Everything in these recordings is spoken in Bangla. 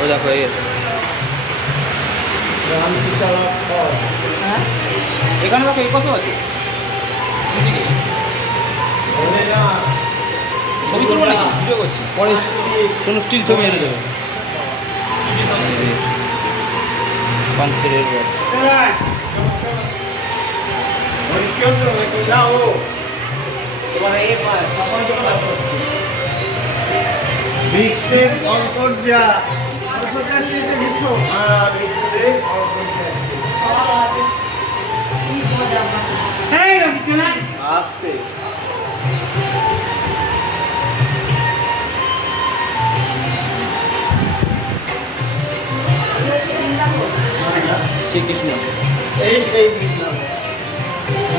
ও দেখো হ্যাঁ এখানে দেখো এই পাশেও আছে দুদিকে। ছবি তুলবো নাকি ভিডিও করছি পরে শোনো স্টিল ছবি এনে দেবে পাঁচের আসতে শ্রীকৃষ্ণ এই সেই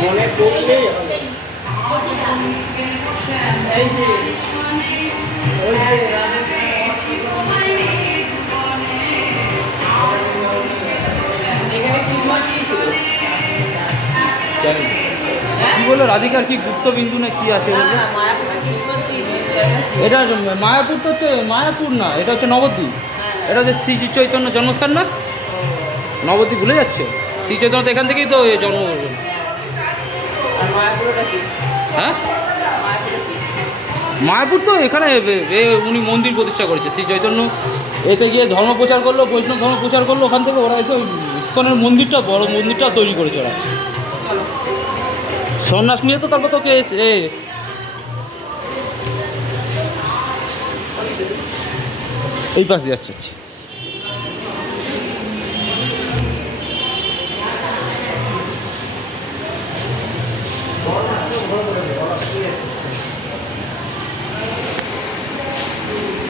মনে করলেই হবে। এই যে ওই যে এখানে কৃষ্ণ কি ছিল? জানি কি বললো রাধিকার কি গুপ্তবিন্দু না কি আছে বলছে মায়াপুরে কৃষ্ণ কি? এটা মায়াপুর তো হচ্ছে মায়াপুর না এটা হচ্ছে নবদ্বীপ। এটা হচ্ছে শ্রী চৈতন্য জন্মস্থান না নবদ্বীপ ভুলে যাচ্ছে শ্রী চৈতন্য তো এখান থেকেই তো জন্ম আর মায়াপুরটা কি? হ্যাঁ মায়াপুরে কি? মায়াপুর তো এখানে উনি মন্দির প্রতিষ্ঠা করেছে শ্রী চৈতন্য এতে গিয়ে ধর্ম প্রচার করলো বৈষ্ণব ধর্ম প্রচার করলো ওখান থেকে ওরা এসে ইস্কনের মন্দিরটা বড় মন্দিরটা তৈরি করেছে ওরা সন্ন্যাস নিয়ে তো তারপর তোকে এই পাশ দিয়ে যাচ্ছে